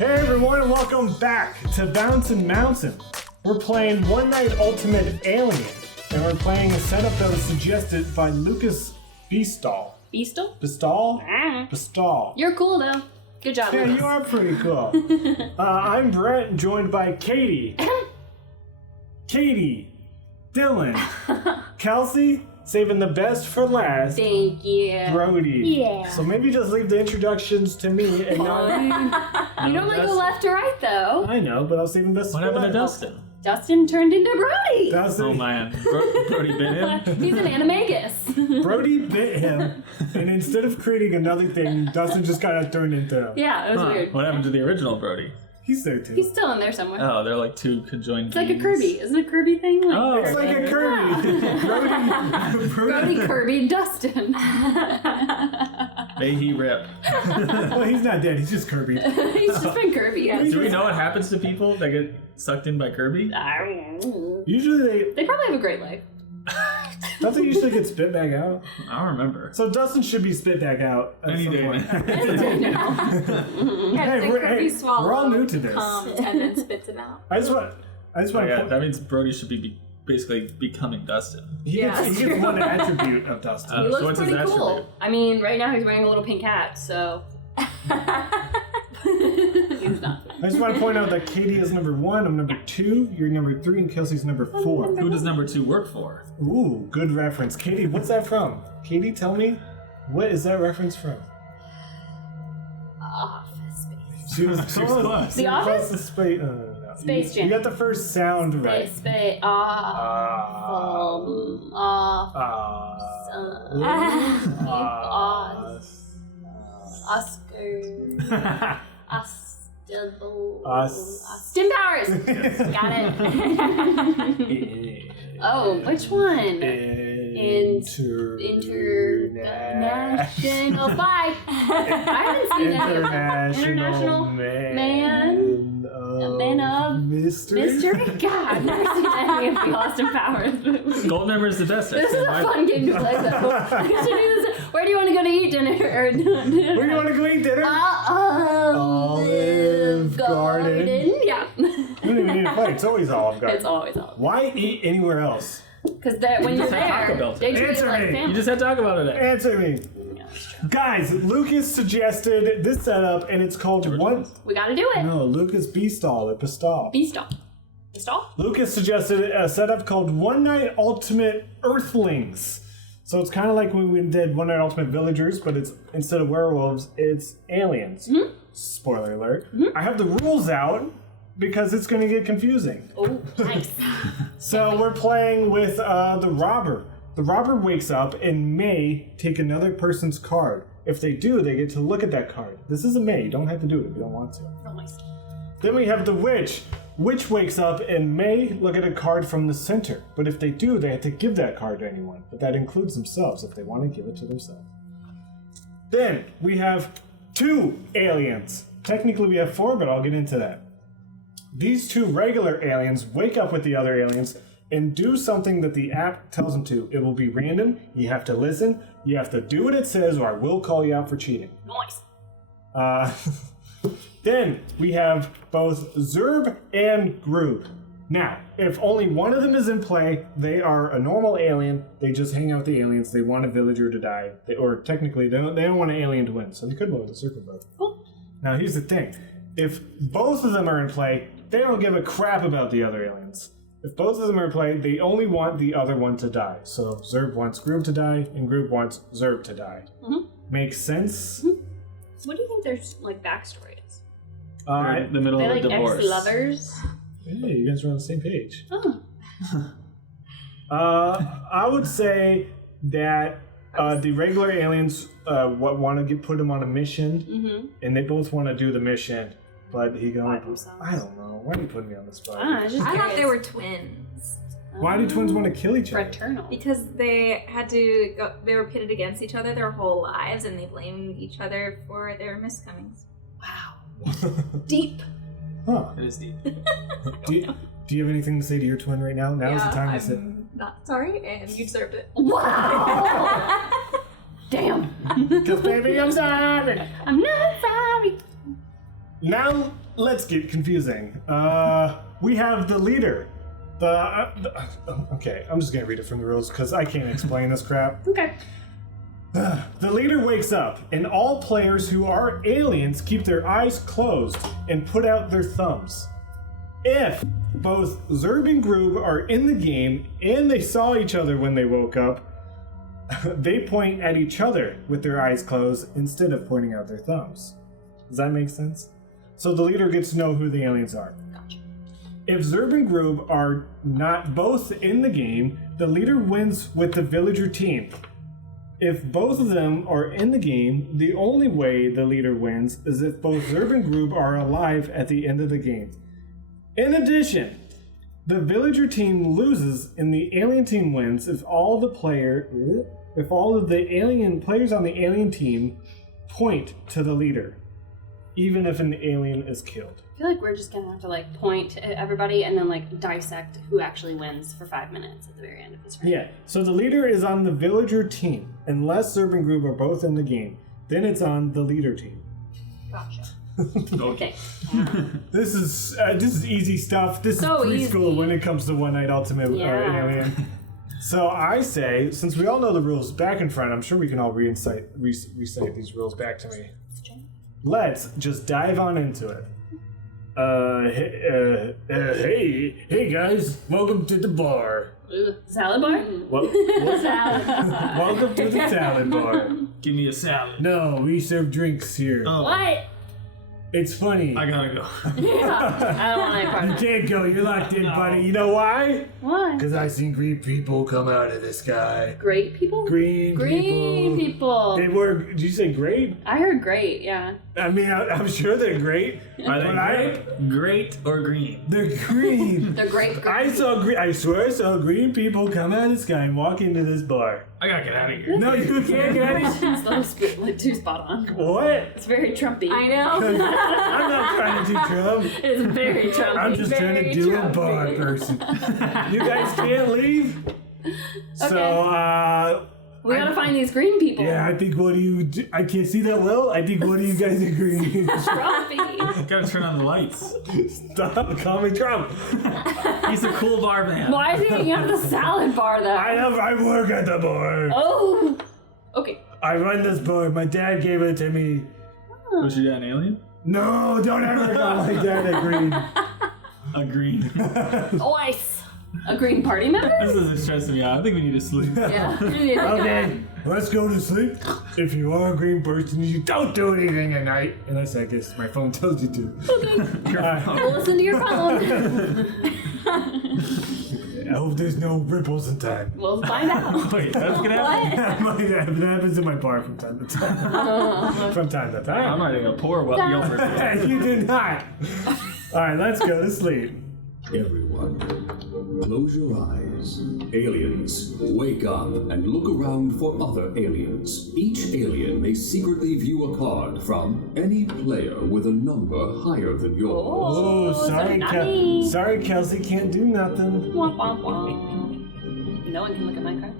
Hey everyone, and welcome back to Bouncin' Mountain. We're playing One Night Ultimate Alien, and we're playing a setup that was suggested by Lucas Beastall. Beastal? Beastall? Ah. Beastall. You're cool though. Good job. Yeah, Lucas. you are pretty cool. I'm Brent, joined by Katie. Katie. Dylan. Kelsey. Saving the best for last. Thank you. Brody. Yeah. So maybe just leave the introductions to me and not... You normally go left to right though. I know, but I'll save the best What for happened to last. Dustin? Dustin turned into Brody. Dustin. Oh man, Brody bit him. He's an animagus. Brody bit him, and instead of creating another thing, Dustin just kind of turned into him. Yeah, it was weird. What happened to the original Brody? He's there too. He's still in there somewhere. Oh, they're like two conjoined. It's like a Kirby. Isn't it a Kirby thing? Like, Oh, It's like a Kirby. Brody, Kirby, Dustin. May he rip. Well, he's not dead. He's just Kirby. He's just been Kirby. Yeah. Do we know what happens to people that get sucked in by Kirby? Usually, They probably have a great life. don't they usually get spit back out? I don't remember. So Dustin should be spit back out at Any some day point. Yeah, Hey, then Kirby swallows, we're all new to this. comes, and then spits it out. I just want Oh, to yeah, point. that means Brody should be basically becoming Dustin. He Yeah, gets one attribute of Dustin. He So looks what's his pretty cool. attribute? I mean, right now he's wearing a little pink hat, so. He's not. I just want to point out that Katie is number 1, I'm number 2, you're number 3, and Kelsey's number 4. Who does number 2 work for? Ooh, good reference. Katie, what's that from? Katie, tell me, what is that reference from? Office Space. She was She was close. The Close Office? to Space. No. Space You Jam. got the first sound right. Space. Oscar. Stim Powers. Got it. Oh, which one? International Spy. I haven't seen that. International Man of Mystery. Mystery? God, I've never seen any of the Austin Powers movies. Goldmember is the best. This is a fun game to play, though. We should do this. Where do you want to go to eat dinner? Where do you want to go eat dinner? Olive Garden. Yeah. You don't even need to play. It's always Olive Garden. It's always Olive. Why eat anywhere else? Because when you're just had Taco Bell there, they today. treat you Answer like me. You family. just had to talk about it. Answer me. Guys, Lucas suggested this setup, and it's called what? We gotta do it. No, Lucas Beastall or Bestall. Beastall. Beastall? Lucas suggested a setup called One Night Ultimate Earthlings. So it's kind of like when we did One Night Ultimate Villagers, but it's instead of werewolves, it's aliens. Mm-hmm. Spoiler alert. I have the rules out because it's going to get confusing. Oh, nice. So we're playing with the robber. The robber wakes up and may take another person's card. If they do, they get to look at that card. This is a may. You don't have to do it if you don't want to. Nice. Then we have the witch. Witch wakes up and may look at a card from the center. But if they do, they have to give that card to anyone. But that includes themselves if they want to give it to themselves. Then we have 2 aliens. Technically we have 4, but I'll get into that. These 2 regular aliens wake up with the other aliens and do something that the app tells them to. It will be random. You have to listen. You have to do what it says, or I will call you out for cheating. Nice. Then we have both Zerb and Groob. Now, if only one of them is in play, they are a normal alien. They just hang out with the aliens. They want a villager to die, or technically, they don't want an alien to win. So they could win with a circle vote. Cool. Now, here's the thing: if both of them are in play, they don't give a crap about the other aliens. If both of them are in play, they only want the other one to die. So Zerb wants Groob to die, and Groob wants Zerb to die. Mhm. Makes sense? What do you think their backstory is? They're in the middle They're of like a divorce. ex-lovers. Hey, you guys are on the same page. Oh. I would say that the regular aliens want to put him on a mission, Mm-hmm. and they both want to do the mission, but he can only. By themselves. I don't know. Why are you putting me on the spot? I just I thought they curious. were twins Why do twins want to kill each other? Fraternal. because they had to go. They were pitted against each other their whole lives, and they blamed each other for their miscomings. Wow. Deep. Huh. It is deep. Do you have anything to say to your twin right now? Now's the time to say. I'm not sorry, and you deserved it. Wow. Damn. Because baby, I'm sorry. I'm not sorry. Now let's get confusing. We have the leader. Okay, I'm just gonna read it from the rules because I can't explain this crap. Okay. The leader wakes up, and all players who are aliens keep their eyes closed and put out their thumbs. If both Zerb and Groob are in the game and they saw each other when they woke up, they point at each other with their eyes closed instead of pointing out their thumbs. Does that make sense? So the leader gets to know who the aliens are. Gotcha. If Zerb and Groob are not both in the game, the leader wins with the villager team. If both of them are in the game, the only way the leader wins is if both Zerb and Groob are alive at the end of the game. In addition, the villager team loses and the alien team wins if all of the alien players on the alien team point to the leader, even if an alien is killed. I feel like we're just gonna have to like point at everybody and then like dissect who actually wins for 5 minutes at the very end of this round. Yeah, so the leader is on the villager team. Unless Zerb and Groob are both in the game, then it's on the leader team. Gotcha. Okay. This is easy stuff. This So is preschool easy. when it comes to One Night Ultimate Yeah. Alien. So I say, since we all know the rules back and front, I'm sure we can all recite these rules back to me. Let's just dive on into it. Hey guys, welcome to the bar. Salad bar? Salad. Welcome to the salad bar. Give me a salad. No, we serve drinks here. Oh, What? It's funny. I gotta go. Yeah. I don't want any part You of it. can't go. You're locked in, buddy. You know why? Why? Because I seen green people come out of the sky. Great people? Green people. They were. Did you say great? I heard great, yeah. I mean, I'm sure they're great. Are they But I- great or green? They're green. They're great. I swear I saw green people come out of the sky and walk into this bar. I gotta get out of here. No, you can't get it. That's like too spot on. What? It's very Trumpy. I know. I'm not trying to do Trump. It is very Trumpy. I'm just trying to Very do Trumpy. a bar person. You guys can't leave. So, We gotta find these green people. yeah, I think one of you. I can't see that well. I think one of you guys agree. Trumpy. Gotta turn on the lights. Stop calling me Trump. He's a cool barman. Why is he hanging out at the salad bar though? I work at the bar. Oh. Okay. I run this bar. My dad gave it to me. Was your dad an alien? No, don't ever call my dad a green. A green. Ice. A green party member? This isn't stressing me out. I think we need to sleep. Yeah. Okay, let's go to sleep. If you are a green person, you don't do anything at night. Unless I guess my phone tells you to. Okay. We'll listen to your phone. I hope there's no ripples in time. We'll find out. Wait, that's gonna happen? That might happen. That happens in my bar from time to time. From time to I'm time. not even gonna pour what yell for it. You did not. All right, let's go to sleep. Everyone, close your eyes. Aliens, wake up and look around for other aliens. Each alien may secretly view a card from any player with a number higher than yours. Oh, sorry, nice. sorry, Kelsey, can't do nothing. Womp, womp, womp. No one can look at my card.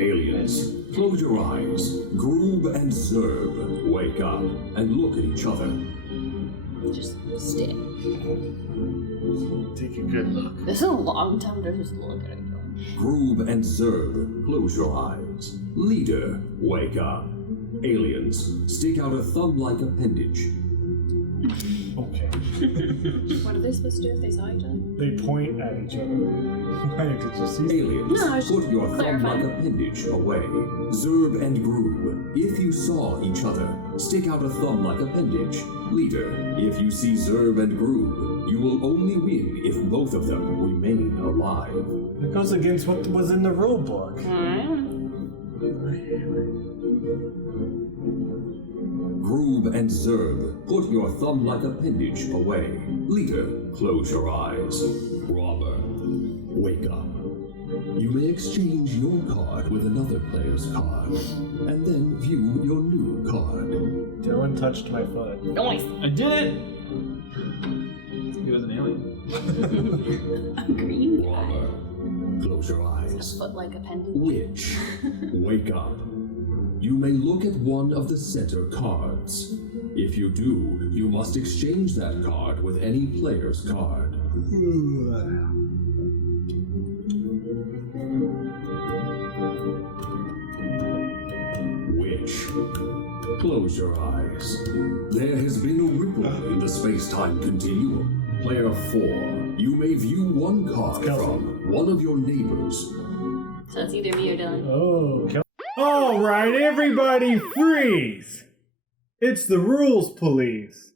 Aliens, close your eyes. Groob and Zerb, wake up and look at each other. Just stick. Take a good look. This is a long time to just look at it. Groob and Zerb, close your eyes. Leader, wake up. Aliens, stick out a thumb-like appendage. Okay. What are they supposed to do if they saw each other? They point at each other. Did you see? Aliens, No, I was put just your thumb-like clarifying. appendage away. Zerb and Groob, if you saw each other, stick out a thumb-like appendage. Leader, if you see Zerb and Groob, you will only win if both of them remain alive. It goes against what was in the rule book. Groob and Zerb, put your thumb-like appendage away. Leader, close your eyes. Robber, wake up. You may exchange your card with another player's card, and then view your new card. Dylan touched my foot. Noise. I did it! He was an alien. A green guy. Robber, close your eyes. Foot like appendage. Witch, wake up. You may look at one of the center cards. If you do, you must exchange that card with any player's card. Witch. Close your eyes. There has been a ripple in the space-time continuum. Player 4, you may view one card Kelsey. from one of your neighbors. So it's either me or Dylan. Oh, all right, everybody, freeze! It's the rules police.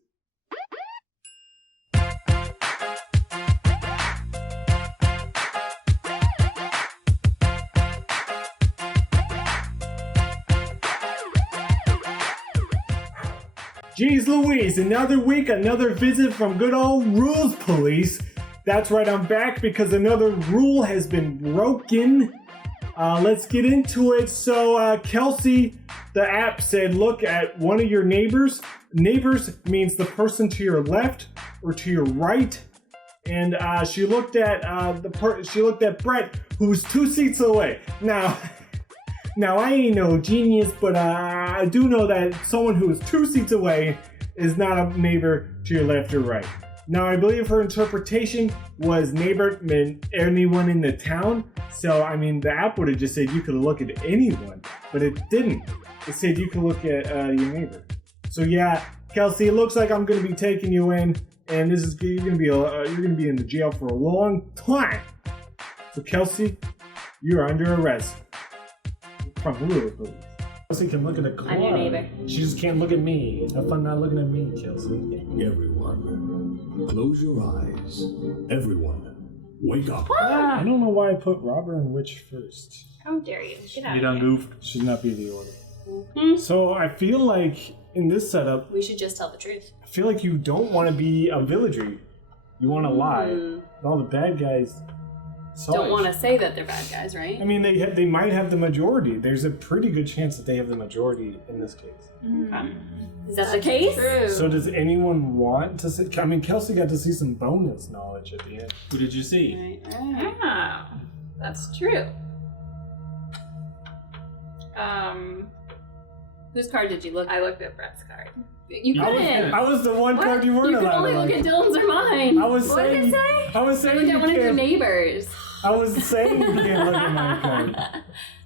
Jeez Louise, another week, another visit from good old rules police. That's right, I'm back because another rule has been broken. Let's get into it. So, Kelsey, the app said, look at one of your neighbors. Neighbors means the person to your left or to your right. And she looked at she looked at Brett, who was 2 seats away. Now, I ain't no genius, but I do know that someone who is 2 seats away is not a neighbor to your left or right. Now, I believe her interpretation was neighbor meant anyone in the town. So, I mean, the app would have just said you could look at anyone, but it didn't. It said you could look at your neighbor. So, yeah, Kelsey, it looks like I'm going to be taking you in, and you're going to be in the jail for a long time. So, Kelsey, you're under arrest from rural police. Kelsey can look at a car. I'm your neighbor. She just can't look at me. Have fun not looking at me, Kelsey. Everyone, close your eyes. Everyone, wake up. I don't know why I put robber and witch first. How dare you? Get out You of done here. goofed. Should not be the order. Mhm. So I feel like in this setup, We should just tell the truth. I feel like you don't want to be a villager. You want to lie. Mm. All the bad guys Don't want to say that they're bad guys, right? I mean, they might have the majority. There's a pretty good chance that they have the majority in this case. Is that the case? True. So does anyone want to see? I mean, Kelsey got to see some bonus knowledge at the end. Who did you see? Right. Yeah, that's true. Whose card did you look at? I looked at Brett's card. You I couldn't. I was the one What? card you weren't You could allowed only to look like. at Dylan's or mine. I was What did saying. it say? I was You saying looked you at one of your can't. neighbors. I was saying you can't look at my card.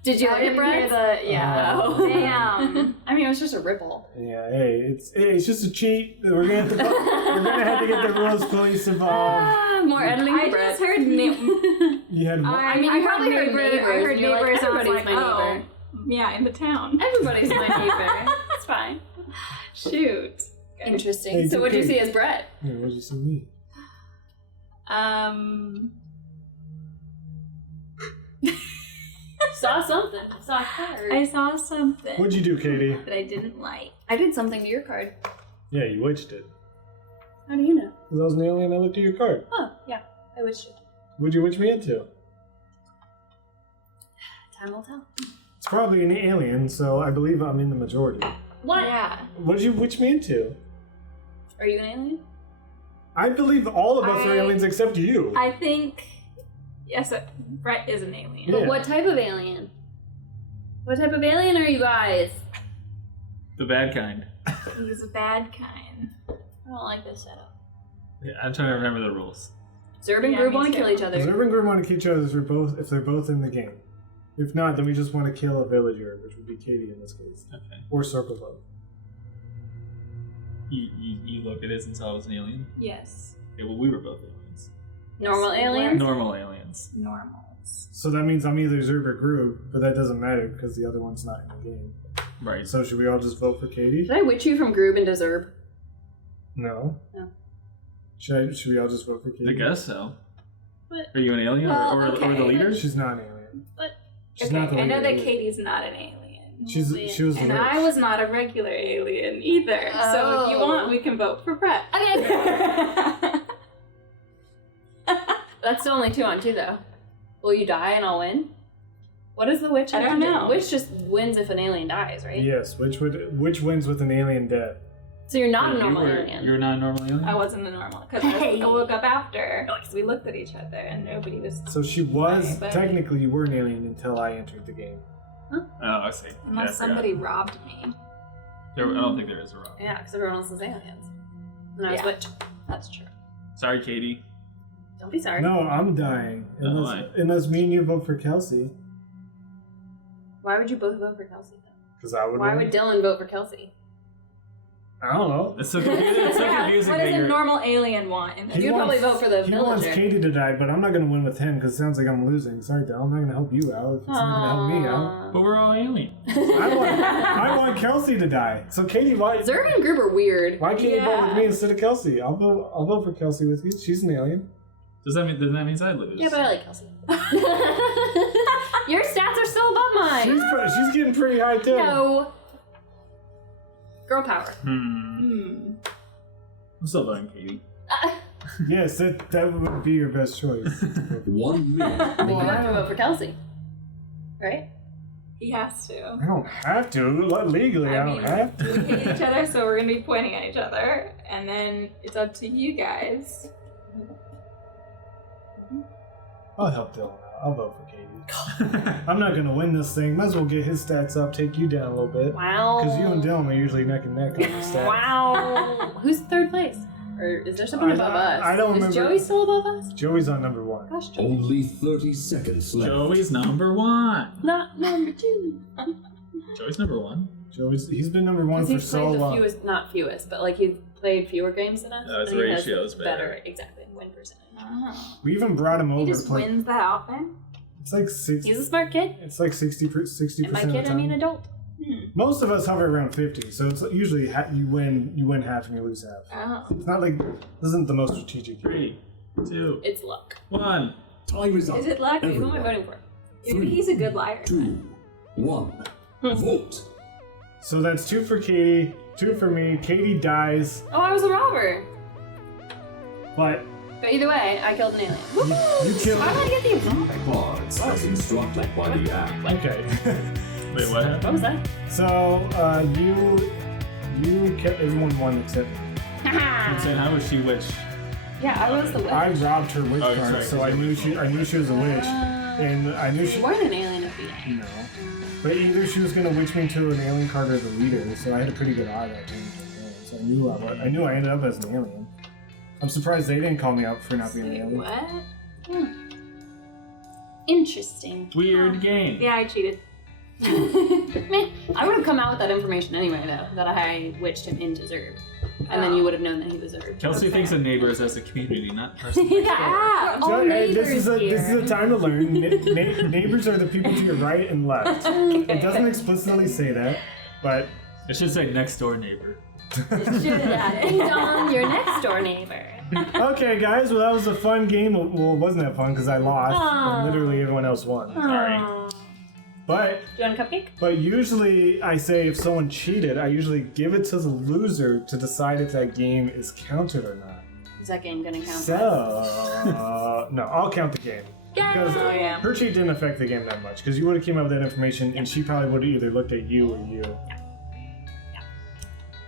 Did you I look at didn't hear Brett's? the yeah. Oh. Damn. I mean, it was just a ripple. Yeah, hey, it's just a cheat. We're gonna have to get the rules police involved. More editing I for Brett. just heard name. You had one. I mean, you probably heard neighbors. I heard You're like, neighbors. I was everybody's like, my oh, neighbor. yeah, in the town. Everybody's my neighbor. It's fine. Shoot. Interesting. Hey, So what did you okay. see as Brett? Yeah, what did you see me? Saw something. Saw a card. I saw something What'd you do, Katie? that I didn't like. I did something to your card. Yeah, you witched it. How do you know? Because I was an alien, I looked at your card. Oh, yeah. I witched it. What'd you witch me into? Time will tell. It's probably an alien, so I believe I'm in the majority. What? Yeah. What did you witch me into? Are you an alien? I believe all of us are I- aliens except you. I think yes, Brett is an alien. Yeah. But what type of alien? What type of alien are you guys? The bad kind. He's a bad kind. I don't like this setup. Yeah, I'm trying to remember the rules. Zerb and Yeah, Groob me want to too. kill each other. Does everyone group want to kill each other if they're both in the game? If not, then we just want to kill a villager, which would be Katie in this case. Okay. Or Circle Vote. You looked at it and saw it was an alien? Yes. Okay, well, we were both aliens. Normal Yes, aliens? Normal aliens. Normals. So that means I'm either Zerb or Groove, but that doesn't matter because the other one's not in the game. Right. So should we all just vote for Katie? Did I witch you from Groob into Zerb? No. No. Should we all just vote for Katie? I guess so. But- Are you an alien Well, or the okay. leader? She's not an alien. But She's Okay, not the I know leader. that Katie's not an alien. She was the And witch. I was not a regular alien either. So if you Oh. want, we can vote for Brett. Okay. That's still only 2 on 2 though. Will you die and I'll win? What does the witch I have don't to do? know. Witch just wins if an alien dies, right? Yes, which wins with an alien death? So you're not a You normal were- alien. You're not a normal alien? I wasn't a normal because Hey. I woke up after. We looked at each other and nobody was. So she was Right, but- technically you were an alien until I entered the game. Oh, I see. Unless Yeah, I forgot. somebody robbed me. I don't think there is a Robert. Yeah, because everyone else is aliens. And I was Yeah. witch. That's true. Sorry, Katie. Don't be sorry. No, I'm dying. No, Unless me and you vote for Kelsey. Why would you both vote for Kelsey then? Because I would Why win. would Dylan vote for Kelsey? I don't know. It's so confusing. It's so Yeah, confusing what that does a you're. normal alien want in this? He You'd probably wants- vote for the He wants villager. Katie to die, but I'm not going to win with him because it sounds like I'm losing. Sorry, Dal. I'm not going to help you out if it's not going to help me out. But we're all alien. I want Kelsey to die. So Katie, why Zerg and Group are weird. can't you vote with Yeah. me instead of Kelsey? I'll vote for Kelsey with you. She's an alien. Does that mean I lose? Yeah, but I like Kelsey. Your stats are still above mine. She's getting pretty high too. No. Girl power. I'm still voting Katie. Yes, that would be your best choice. 1 minute. But you have to vote for Kelsey. Right? He has to. I don't have to. Legally, I don't have to. we hate each other, so we're gonna be pointing at each other, and then it's up to you guys. I'll help Dylan out. I'll vote for Katie. I'm not gonna win this thing. Might as well get his stats up, take you down a little bit. Wow. Because you and Dylan are usually neck and neck on the stats. Wow. Who's third place? Or is there someone above us? I don't remember. Is Joey still above us? Joey's on number 1. Gosh, Joey. Only 30 seconds left. Joey's number 1. Not number 2. Joey's number 1. He's been number 1 for He's so played the long. fewest, not fewest, but like he's played fewer games than us. Oh, his and he has ratio is better. Exactly, win percentage. Oh. We even brought him over He to just play. wins that often. It's like 60. He's a smart kid. It's like 60% And by of the kid, time. I mean adult. Most of us hover around 50, so it's usually you win half and you lose half. Oh. It's not like this isn't the most strategic. 3, 2, It's luck. 1. Time is up. Is it lucky? Who am I Everyone. voting for? Maybe he's a good liar. 2, 1. Vote. So that's 2 for Katie, 2 for me. Katie dies, Oh, I was a robber. but But either way, I killed an alien. you killed. Why did I get the absolve? Bards as instructed by the app. Okay. Wait, what happened? What was that? So you kept everyone won except I'm saying, how was she witch? Yeah, I was the witch. I robbed her witch Oh, card, sorry. so I knew she was a witch, and I knew she. You weren't an alien at the end. No. But either she was gonna witch me into an alien card or the leader, so I had a pretty good eye that time. So I knew I ended up as an alien. I'm surprised they didn't call me out for not being an alien. What? Interesting. Weird game. Yeah, I cheated. Meh. I would have come out with that information anyway, though, that I witched him into Zerg. And then you would have known that he was Zerg. Kelsey thinks of neighbors as a community, not person. Yeah, we're all So, hey, this neighbors is a here. time to learn. Neighbors are the people to your right and left. It doesn't explicitly say that, but It should say next door neighbor. Yeah, ding dong, your next door neighbor. okay, guys. Well, that was a fun game. Well, it wasn't that fun because I lost, Aw. and literally everyone else won. Sorry. Aw. But Do you want a cupcake? usually I say if someone cheated, I usually give it to the loser to decide if that game is counted or not. Is that game gonna count? So no, I'll count the game. Because Oh, yeah. her cheat didn't affect the game that much. Because you would have came up with that information, and she probably would have either looked at you or you.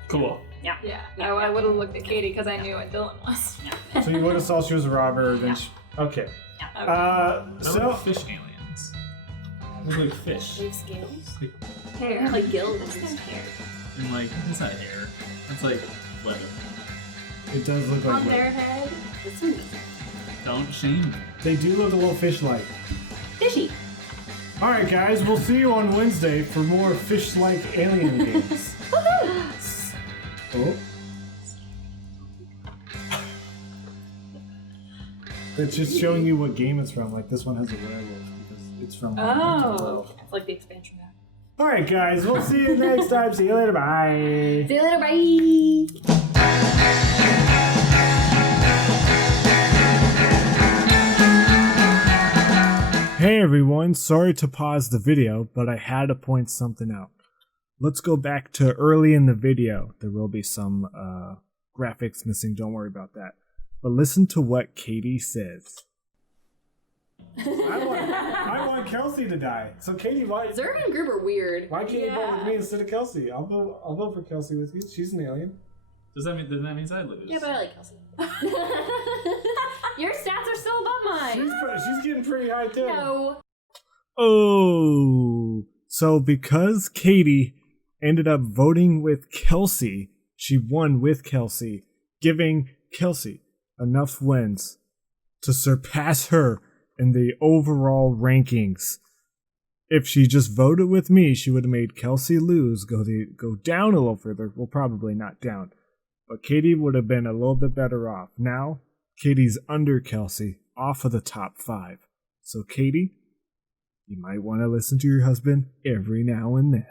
Cool. Yeah. I would have looked at Katie because I knew what Dylan was. So you would have saw she was a robber. Then okay. They're So like fish aliens. They're like fish. They have scales. They Hair. have like gills and hair. And like, it's not hair. It's like webbing. it does look like On web. their head. This one is Don't shame me. They do look a little fish-like. fishy. All right, guys. We'll see you on Wednesday for more fish-like alien games. Oh. That's just showing you what game it's from. Like this one has a werewolf because it's from. Oh. It's like the expansion pack. All right, guys. We'll see you next time. See you later. Bye. See you later, bye. Hey everyone, sorry to pause the video, but I had to point something out. Let's go back to early in the video. There will be some graphics missing, don't worry about that. But listen to what Katie says. I want Kelsey to die. So Katie, why Zerg and Group are weird. can't you vote with me instead of Kelsey? I'll vote for Kelsey with you. She's an alien. Does that mean I lose? Yeah, but I like Kelsey. Your stats are still above mine. She's getting pretty high too. No. Oh, so because Katie ended up voting with Kelsey. She won with Kelsey, giving Kelsey enough wins to surpass her in the overall rankings. If she just voted with me, she would have made Kelsey lose, go down a little further. Well, probably not down. But Katie would have been a little bit better off. Now, Katie's under Kelsey, off of the top 5. So, Katie, you might want to listen to your husband every now and then.